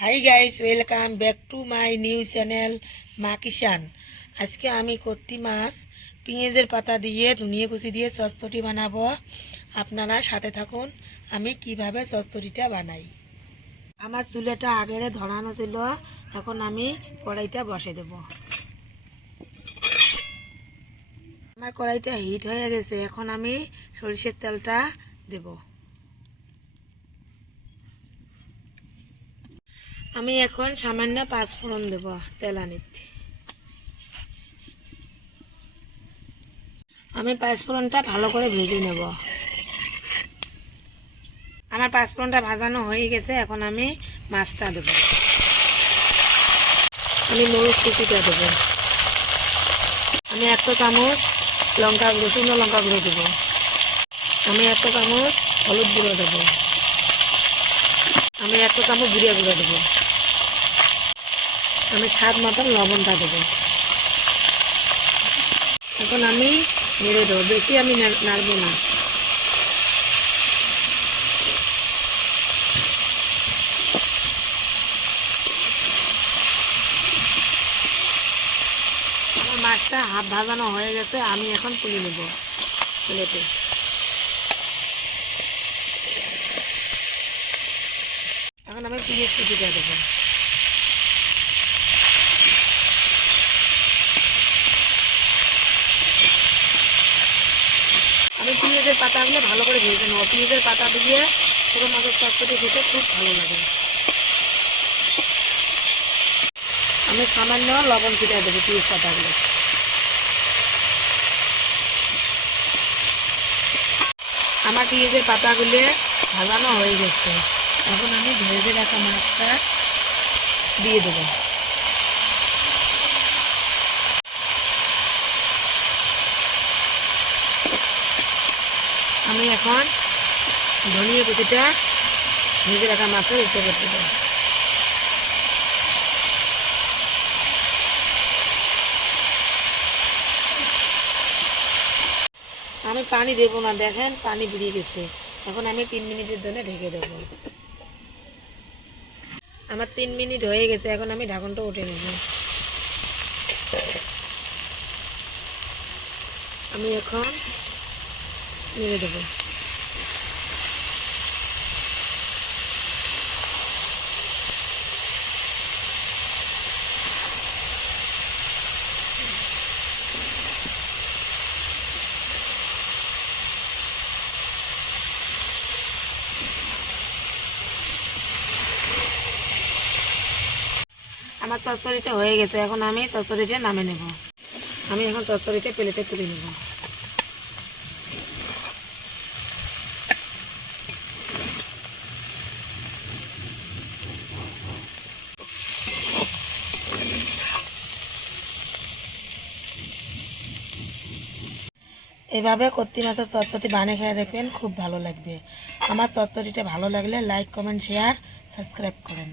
Hi guys, welcome back to my new channel মা কিষান। আজকে আমি কত্তি মাছ পেঁয়াজের পাতা দিয়ে ধনিয়া কুচি দিয়ে চচ্চড়ি বানাবো। আপনারা সাথে থাকুন আমি কিভাবে চচ্চড়িটা বানাই। আমার চুলাটা আগের ধরানো ছিল, এখন আমি কড়াইটা বসে দেব। আমার কড়াইটা হিট হয়ে গেছে, এখন আমি সরিষার তেলটা দেব। আমি এখন সামান্য পাঁচফোড়ন দেব তেলানিতে। আমি পাঁচফোড়নটা ভালো করে ভেজে নেব। আমার পাঁচফোড়নটা ভাজানো হয়ে গেছে, এখন আমি মাছটা দেব। আমি মরিচ কুচিটা দেব। আমি 1 চামচ লঙ্কা গুঁড়ো, শুকনো লঙ্কা গুঁড়ো দেব। আমি 1 চামচ হলুদ গুঁড়ো দেব। আমি 1 চামচ জিরা গুঁড়ো দেব। আমি স্বাদ মতন লবণটা দেব। এখন আমি নেড়ে দেবো, বেশি আমি নাড়বো না। আমার মাছটা হাফ ভাজানো হয়ে গেছে, আমি এখন তুলে নেব প্লেটে। এখন আমি পেঁয়াজ কুচিটা দেবো। আমি পেঁয়াজের পাতাগুলো ভালো করে ভেজে নেবো। পেঁয়াজের পাতা দিয়ে পুরো মাছের চচ্চড়ি খেতে খুব ভালো লাগে। আমি সামান্য লবণ ছিটিয়ে দেবো পেঁয়াজ পাতাগুলো। আমার পেঁয়াজের পাতাগুলো ভাজানো হয়ে গেছে, এখন আমি ভেজে রাখা মাছটা দিয়ে দেবো। আমি এখন ধনিয়া কুচিটা ভেজে রাখা মাছের উপরে দেবো। আমি পানি দেবো না, দেখেন পানি বেরিয়ে গেছে। এখন আমি 3 মিনিটের জন্য ঢেকে দেবো। আমার 3 মিনিট হয়ে গেছে, এখন আমি ঢাকনটা উঠে নেব। আমি এখন নেড়ে দেবো। আমার চচ্চড়িটা হয়ে গেছে, এখন আমি চচ্চড়িটা নামে নেব। আমি এখন চচ্চড়িটা প্লেটে তুলে নেব। এভাবে কত্তি মাছের চচ্চড়ি বানিয়ে খেয়ে দেখবেন, খুব ভালো লাগবে। আমার চচ্চড়িটা ভালো লাগলে লাইক, কমেন্ট, শেয়ার, সাবস্ক্রাইব করেন।